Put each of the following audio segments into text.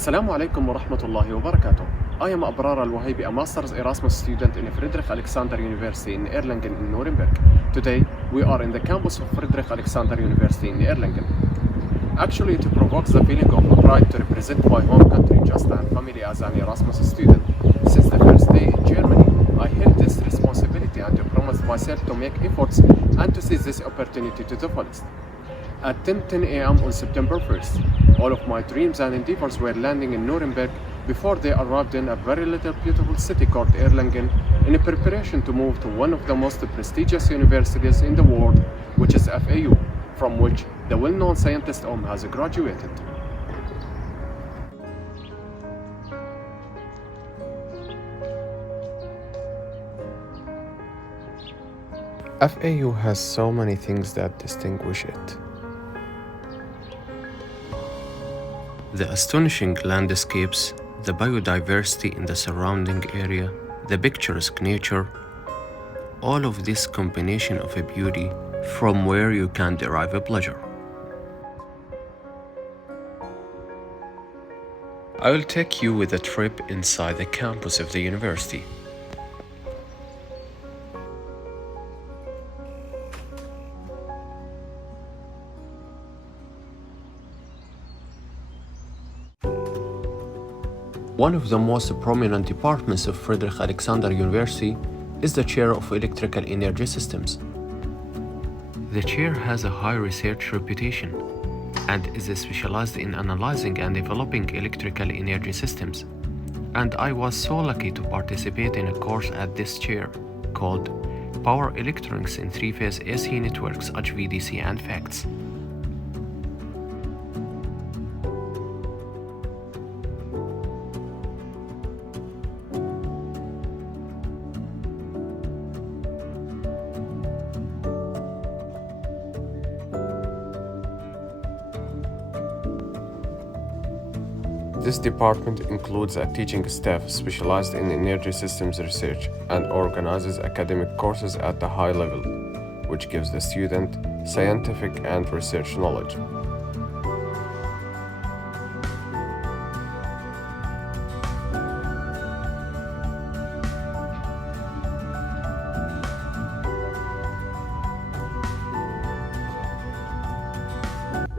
Assalamu alaikum wa rahmatullahi wa barakatuh. I am Abrar Al-Wahaibi, a master's Erasmus student in Friedrich Alexander University in Erlangen in Nuremberg. Today, we are in the campus of Friedrich Alexander University in Erlangen. Actually, it provokes the feeling of pride to represent my home country just and family as an Erasmus student. Since the first day in Germany, I held this responsibility and promised myself to make efforts and to seize this opportunity to the fullest. At 10:10 a.m. on September 1st, all of my dreams and endeavors were landing in Nuremberg before they arrived in a very little beautiful city called Erlangen in preparation to move to one of the most prestigious universities in the world, which is FAU, from which the well-known scientist has graduated. FAU has so many things that distinguish it. The astonishing landscapes, the biodiversity in the surrounding area, the picturesque nature, all of this combination of a beauty from where you can derive a pleasure. I will take you with a trip inside the campus of the university. One of the most prominent departments of Friedrich Alexander University is the Chair of Electrical Energy Systems. The chair has a high research reputation and is specialized in analyzing and developing electrical energy systems. And I was so lucky to participate in a course at this chair called Power Electronics in Three-Phase AC Networks, HVDC and Facts. This department includes a teaching staff specialized in energy systems research and organizes academic courses at the high level, which gives the student scientific and research knowledge.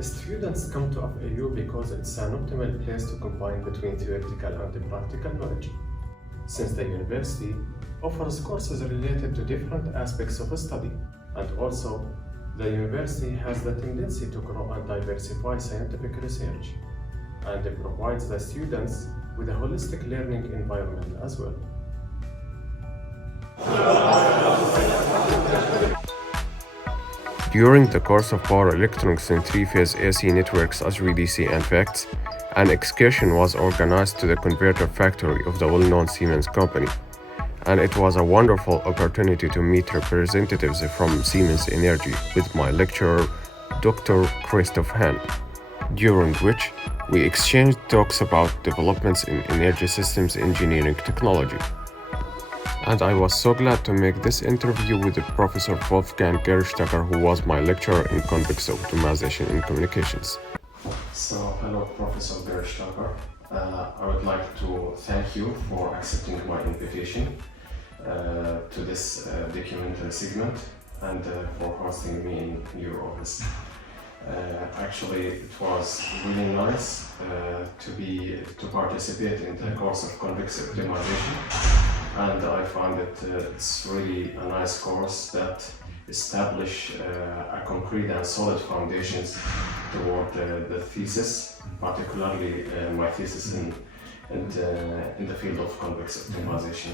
Students come to FAU because it's an optimal place to combine between theoretical and practical knowledge, since the university offers courses related to different aspects of study, and also the university has the tendency to grow and diversify scientific research, and it provides the students with a holistic learning environment as well. During the course of Power Electronics in Three-Phase AC Networks, HVDC and Facts, an excursion was organized to the converter factory of the well-known Siemens company, and it was a wonderful opportunity to meet representatives from Siemens Energy with my lecturer, Dr. Christoph Hahn, during which we exchanged talks about developments in energy systems engineering technology. And I was so glad to make this interview with the Professor Wolfgang Gerstacker, who was my lecturer in convex optimization in communications. So, hello Professor Gerstacker. I would like to thank you for accepting my invitation to this documentary segment and for hosting me in your office. Actually, it was really nice to participate in the course of convex optimization. And I find it's really a nice course that establish a concrete and solid foundations toward the thesis, particularly my thesis in the field of convex optimization.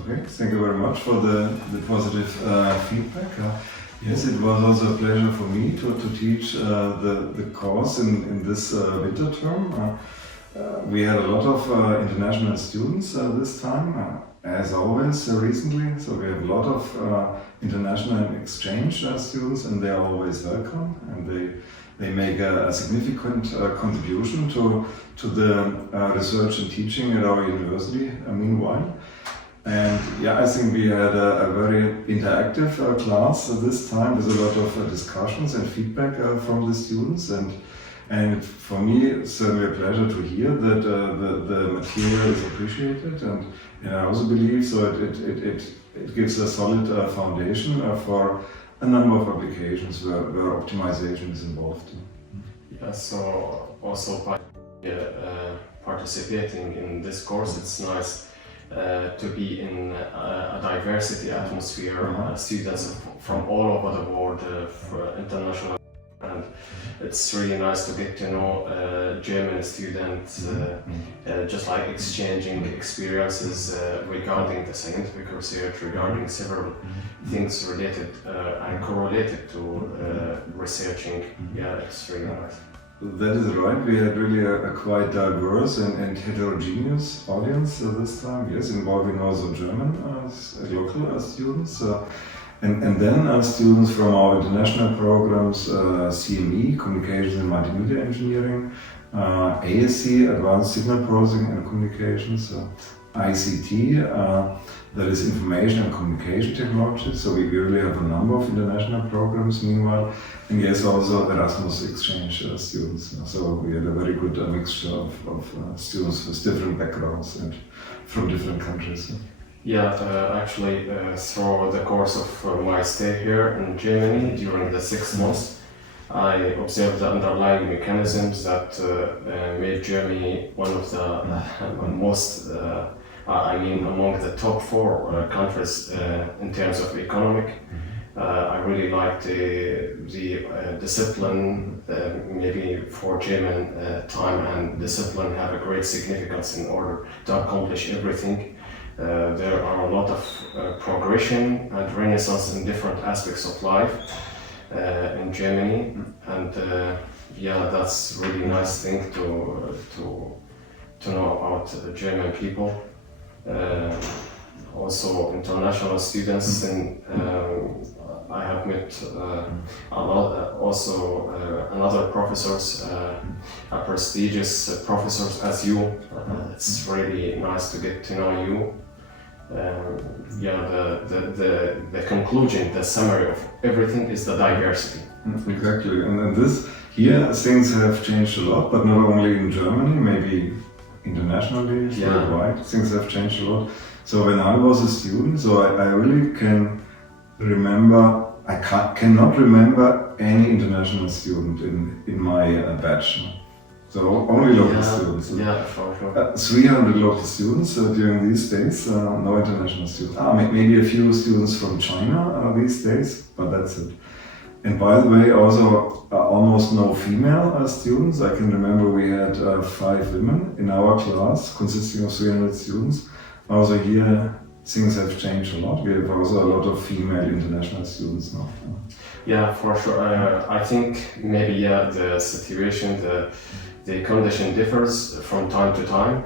Okay, thank you very much for the positive feedback. Yes, it was also a pleasure for me to teach the course in this winter term. We had a lot of international students this time, as always recently, so we have a lot of international exchange students, and they are always welcome, and they make a significant contribution to the research and teaching at our university meanwhile. And yeah, I think we had a very interactive class this time with a lot of discussions and feedback from the students, and And for me, it's certainly a pleasure to hear that the material is appreciated, and I also believe so it gives a solid foundation for a number of applications where optimization is involved. Yeah, so also by participating in this course, it's nice to be in a diversity atmosphere, students from all over the world, international. And it's really nice to get to know German students, just like exchanging experiences regarding the scientific research, regarding several things related and correlated to researching. Yeah, it's really nice. That is right. We had really a quite diverse and heterogeneous audience this time. Yes, involving also German local students. And then students from our international programs, CME, Communications and Multimedia Engineering, ASC, Advanced Signal Processing and Communications, ICT, that is Information and Communication Technology, so we really have a number of international programs meanwhile, and yes, also Erasmus exchange students, so we had a very good mixture of students with different backgrounds and from different countries. Yeah, actually, through the course of my stay here in Germany during the 6 months, I observed the underlying mechanisms that made Germany one of the most, among the top 4 countries in terms of economic. I really liked the discipline, maybe for German time and discipline have a great significance in order to accomplish everything. There are a lot of progression and renaissance in different aspects of life in Germany, and yeah, that's really nice thing to know about German people. Also international students, and I have met a lot, also another professors, prestigious professors as you. It's really nice to get to know you. Yeah, the conclusion, the summary of everything is the diversity. Exactly, and this here things have changed a lot, but not only in Germany, maybe internationally, worldwide, things have changed a lot. So when I was a student, so I really can remember, cannot remember any international student in my batch. So only local students. Yeah, for sure. 300 local students during these days, no international students. Maybe a few students from China these days, but that's it. And by the way, also almost no female students. I can remember we had 5 women in our class, consisting of 300 students. Also here, things have changed a lot. We have also a lot of female international students now. Yeah, for sure. I think maybe the situation, the condition differs from time to time.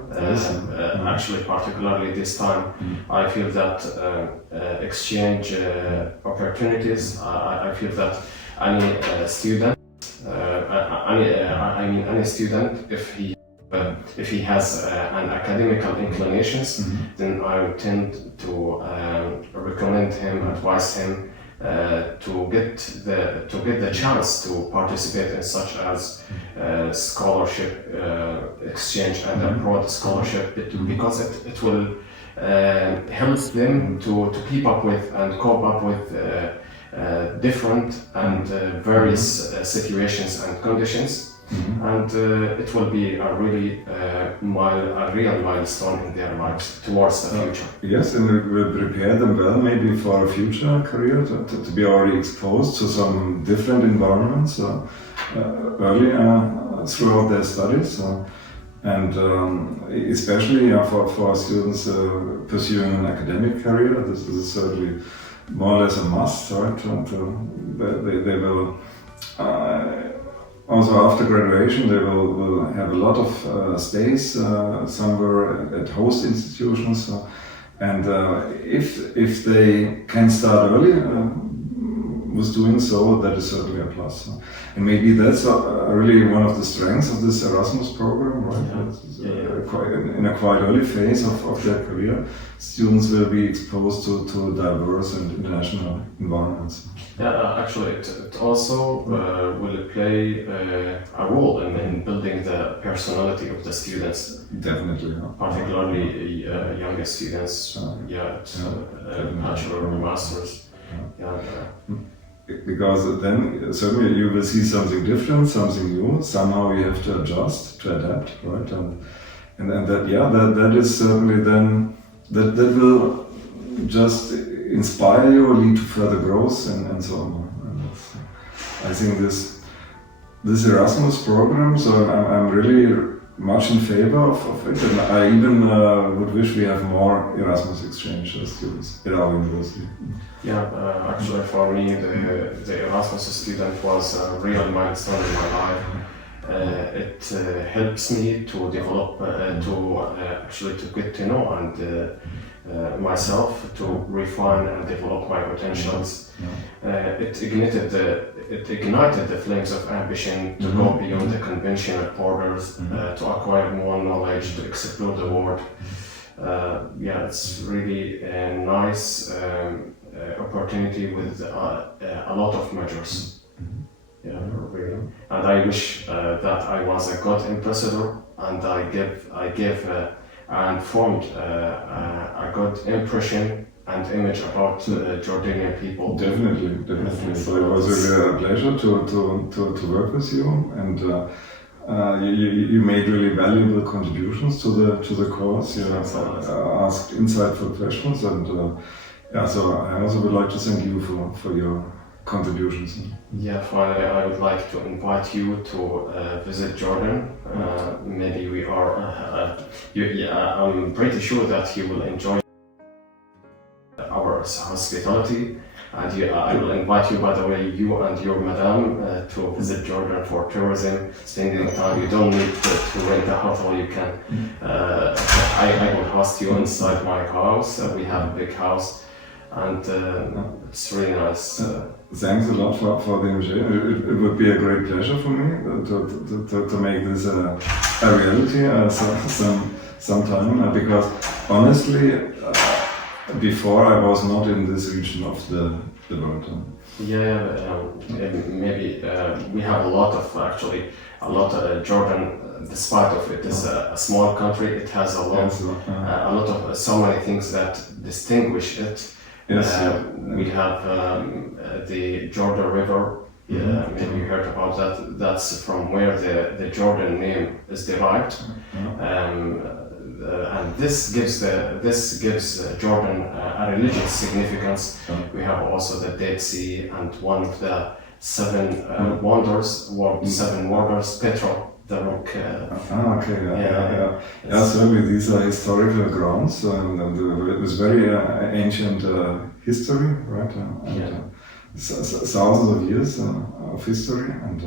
Actually, particularly this time, I feel that exchange opportunities. I feel that any student, any student, if he has an academical inclinations, then I would tend to recommend him, advise him to get the chance to participate in such as scholarship exchange and abroad scholarship, because it will help them to keep up with and cope up with different and various situations and conditions. And it will be a really a real milestone in their lives towards the future. Yes, and we will prepare them well, maybe for a future career, to be already exposed to some different environments early throughout their studies. And especially for students pursuing an academic career, this is certainly more or less a must, right? They will also after graduation, they will have a lot of stays somewhere at host institutions, and if they can start early, was doing so, that is certainly a plus. And maybe that's really one of the strengths of this Erasmus program, right? In a quite early phase of their career, students will be exposed to diverse and international environments. Yeah, actually, it also will play a role in building the personality of the students. Definitely, particularly younger students. Bachelor or masters. Because then certainly you will see something different, something new. Somehow you have to adjust, to adapt, right? And that is certainly then that will just inspire you, lead to further growth, and so on. And I think this Erasmus program. So I'm really much in favor of it, and I even would wish we have more Erasmus exchange students at our university. Yeah, actually for me the Erasmus student was a real milestone in my life. It helps me to develop, to get to know and myself, to refine and develop my potentials. It ignited the flames of ambition to go beyond the conventional borders, to acquire more knowledge, to explore the world. It's really a nice opportunity with a lot of measures. Really. And I wish that I was a good ambassador, and I gave and formed a good impression and image about Jordanian people. Definitely. So it was really a pleasure to work with you, and you made really valuable contributions to the course. You asked insightful questions, and so I also would like to thank you for your contributions. Finally, I would like to invite you to visit Jordan. Maybe we are. I'm pretty sure that you will enjoy our hospitality, and I will invite you. By the way, you and your madam to visit Jordan for tourism, spending time. You don't need to rent a hotel. You can. I will host you inside my house. We have a big house, and it's really nice. Thanks a lot for the invitation. It would be a great pleasure for me to make this a reality sometime, because honestly, before I was not in this region of the world. Maybe we have a lot of Jordan. Despite of it is a small country, it has a lot of so many things that distinguish it. We have the Jordan River. Maybe you heard about that. That's from where the Jordan name is derived, and this gives Jordan a religious significance. We have also the Dead Sea, and one of the seven wonders, Petra. The rock. Certainly these are historical grounds, and it was very ancient history, right? Thousands of years of history, and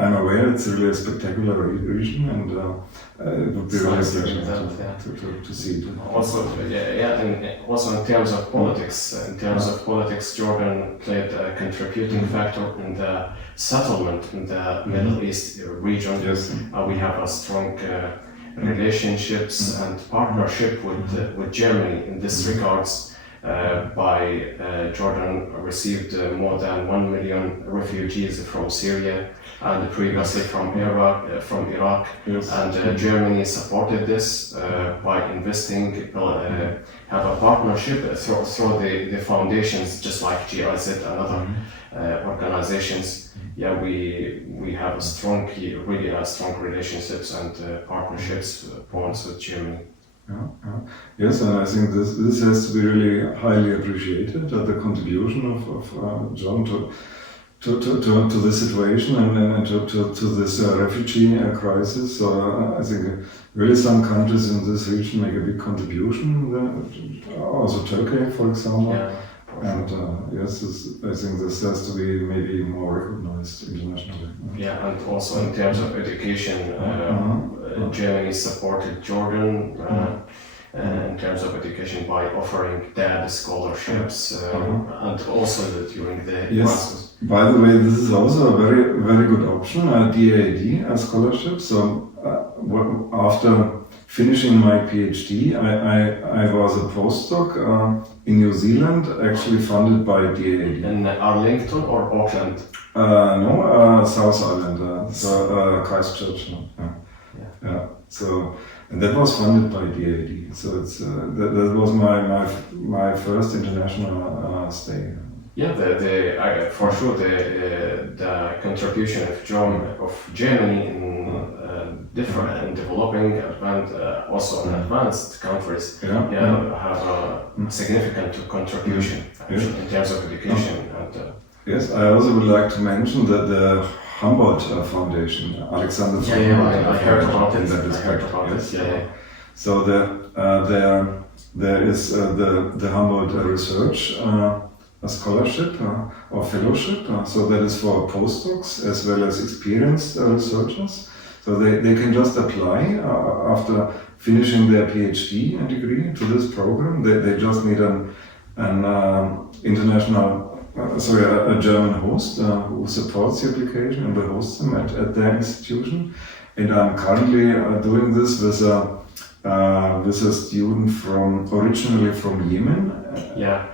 I'm aware it's really a spectacular region, and it would be really a pleasure to see it. Also in terms of politics, Jordan played a contributing factor in the settlement in the Middle East region. We have a strong relationships and partnership with Germany in this regards. Jordan received more than 1 million refugees from Syria and previously from Iraq, and Germany supported this by investing, have a partnership through the foundations, just like GIZ and other organizations. We have strong relationships and partnerships bonds with Germany. Yes, and I think this has to be really highly appreciated, the contribution of Jordan to the situation and to this refugee crisis. So I think really some countries in this region make a big contribution. Also Turkey, for example. And I think this has to be maybe more recognized internationally. And also in terms of education, Germany supported Jordan in terms of education by offering DAD scholarships and also during the Erasmus. By the way, this is also a very, very good option, DAD scholarship. So after finishing my PhD, I was a postdoc in New Zealand, actually funded by DAD. In Arlington or Auckland? No, South Island, Christchurch. So, and that was funded by DAD. So it's that was my first international stay. Yeah, for sure the contribution of Germany in different and developing and also in advanced countries have a significant contribution in terms of education. Yes, I also would like to mention that the Humboldt Foundation, Alexander von Humboldt. I heard about it. So there is the Humboldt Research Scholarship or Fellowship. So that is for postdocs as well as experienced researchers. So they can just apply after finishing their PhD degree to this program. They just need an a German host who supports the application and will host them at their institution. And I'm currently doing this with a student originally from Yemen.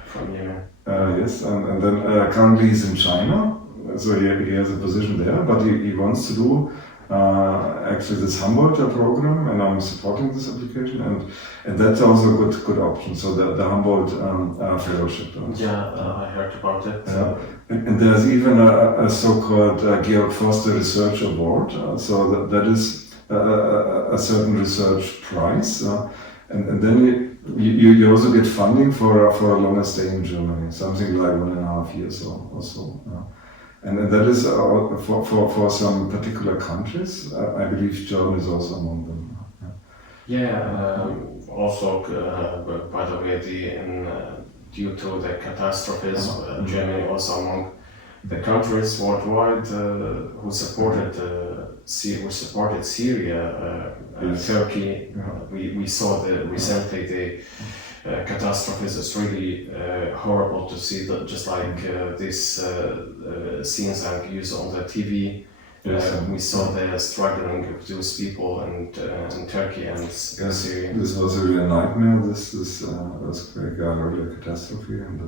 From Yemen. Yes, and then currently he's in China, so he has a position there, but he wants to do actually this Humboldt program, and I'm supporting this application, and that's also a good option. So the Humboldt Fellowship. I heard about it. And there's even a so-called Georg Forster Research Award. So that is a certain research prize, and then you also get funding for a longer stay in Germany, something like 1.5 years or so. And that is for some particular countries. I believe Germany is also among them. Also, by the way, due to the catastrophes, Germany also among the countries worldwide who supported Syria and Turkey. We saw recently the catastrophes. It's really horrible to see that, just like these scenes and views on the TV. We saw the struggling of those people in Turkey and Syria. This was really a nightmare. This earthquake, really a catastrophe, and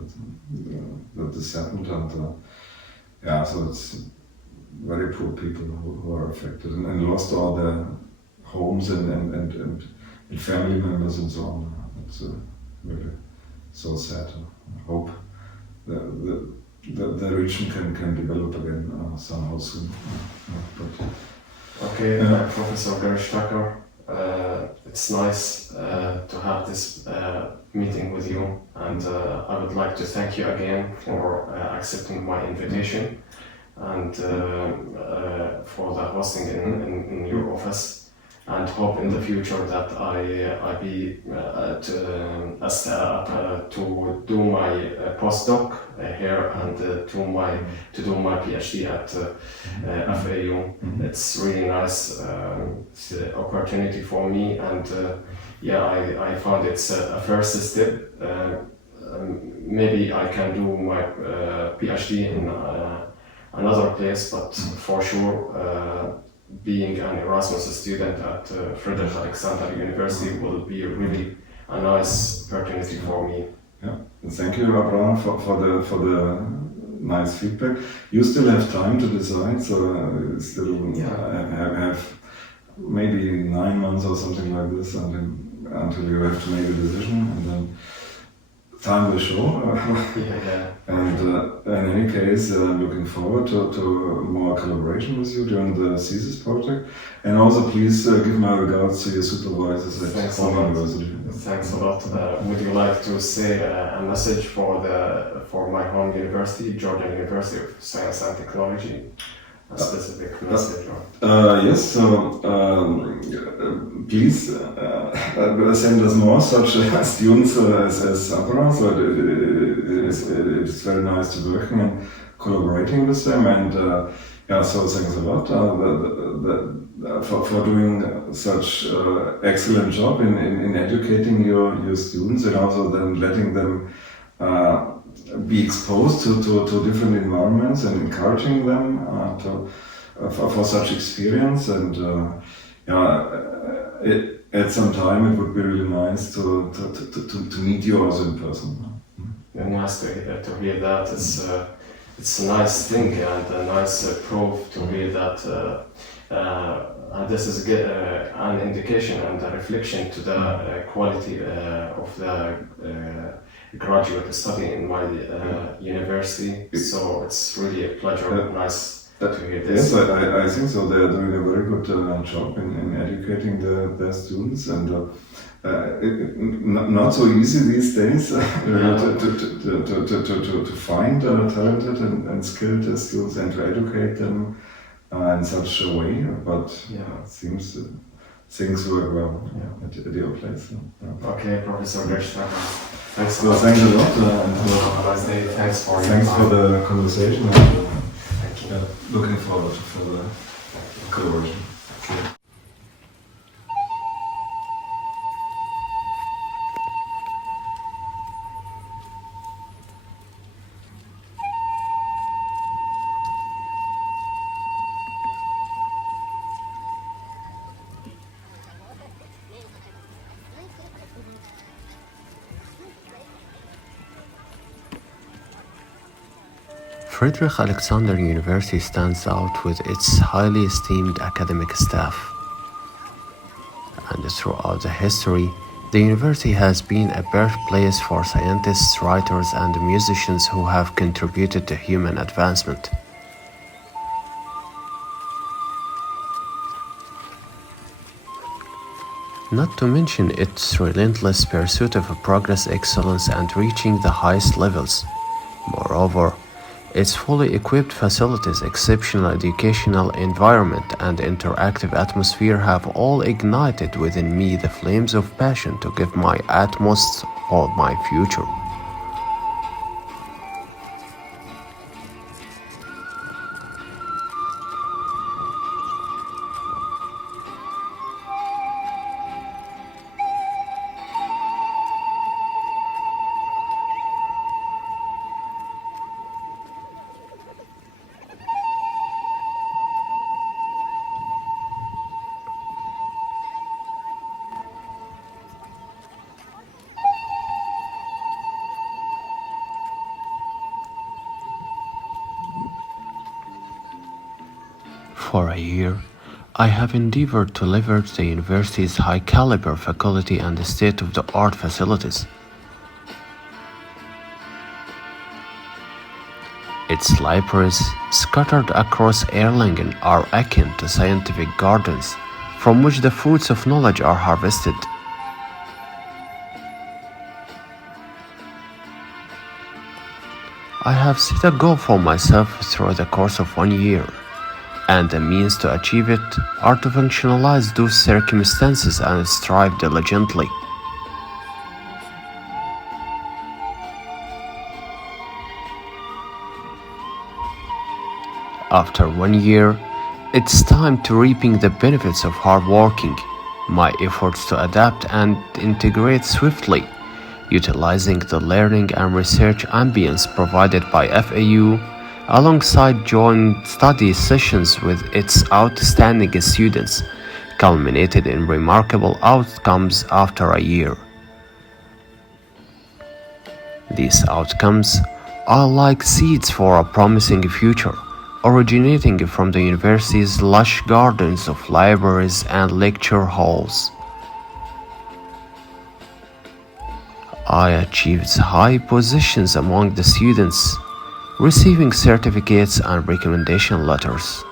that this happened. And so it's very poor people who are affected and lost all their homes and family members and so on. It's really so sad. I hope the region can develop again somehow soon. Professor Gerstacker, it's nice to have this meeting with you, and I would like to thank you again for accepting my invitation and for the hosting in your office. And hope in the future that I be to do my postdoc here and to do my PhD at FAU. It's really nice. It's an opportunity for me, and I found it's a first step. Maybe I can do my PhD in another place, but for sure. Being an Erasmus student at Friedrich Alexander University will be really a nice opportunity for me. Yeah, thank you, Abrar, for the nice feedback. You still have time to decide, so still have maybe 9 months or something like this until you have to make a decision, and then time will show. And in any case, I'm looking forward to more collaboration with you during the thesis project. And also, please give my regards to your supervisors at Hahn University. Thanks a lot. Would you like to say a message for my home university, Georgian University of Science and Technology? A specific message? Yes, so please send us more such students as Abrar. So it's very nice to working and collaborating with them, and Yeah, so thanks a lot for doing such excellent job in educating your students, and also then letting them be exposed to different environments and encouraging them for such experience. And at some time it would be really nice to meet you also in person. Yeah, nice to hear that. It's a nice thing and a nice proof to hear that. And this is an indication and a reflection to the quality of the graduate study in my university. So it's really a pleasure, nice to hear this. Yes, I think so. They are doing a very good job in educating their students, and not so easy these days to find talented and skilled students and to educate them in such a way. But it seems things work well at your place. Okay, Professor Gerstacker. Thanks a lot. Thanks a lot. Have a nice day. Thanks for the conversation. Thank you. Looking forward to further collaboration. Okay. Friedrich Alexander University stands out with its highly esteemed academic staff. And throughout the history, the university has been a birthplace for scientists, writers, and musicians who have contributed to human advancement. Not to mention its relentless pursuit of progress, excellence, and reaching the highest levels. Moreover, its fully equipped facilities, exceptional educational environment, and interactive atmosphere have all ignited within me the flames of passion to give my utmost for my future. For a year, I have endeavored to leverage the university's high-caliber faculty and state-of-the-art facilities. Its libraries, scattered across Erlangen, are akin to scientific gardens, from which the fruits of knowledge are harvested. I have set a goal for myself through the course of 1 year, and the means to achieve it are to functionalize those circumstances and strive diligently. After 1 year, it's time to reaping the benefits of hard working, my efforts to adapt and integrate swiftly, utilizing the learning and research ambience provided by FAU, alongside joint study sessions with its outstanding students, culminated in remarkable outcomes after a year. These outcomes are like seeds for a promising future, originating from the university's lush gardens of libraries and lecture halls. I achieved high positions among the students, receiving certificates and recommendation letters.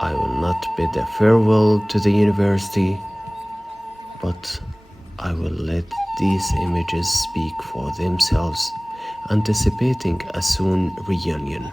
I will not bid a farewell to the university, but I will let these images speak for themselves, anticipating a soon reunion.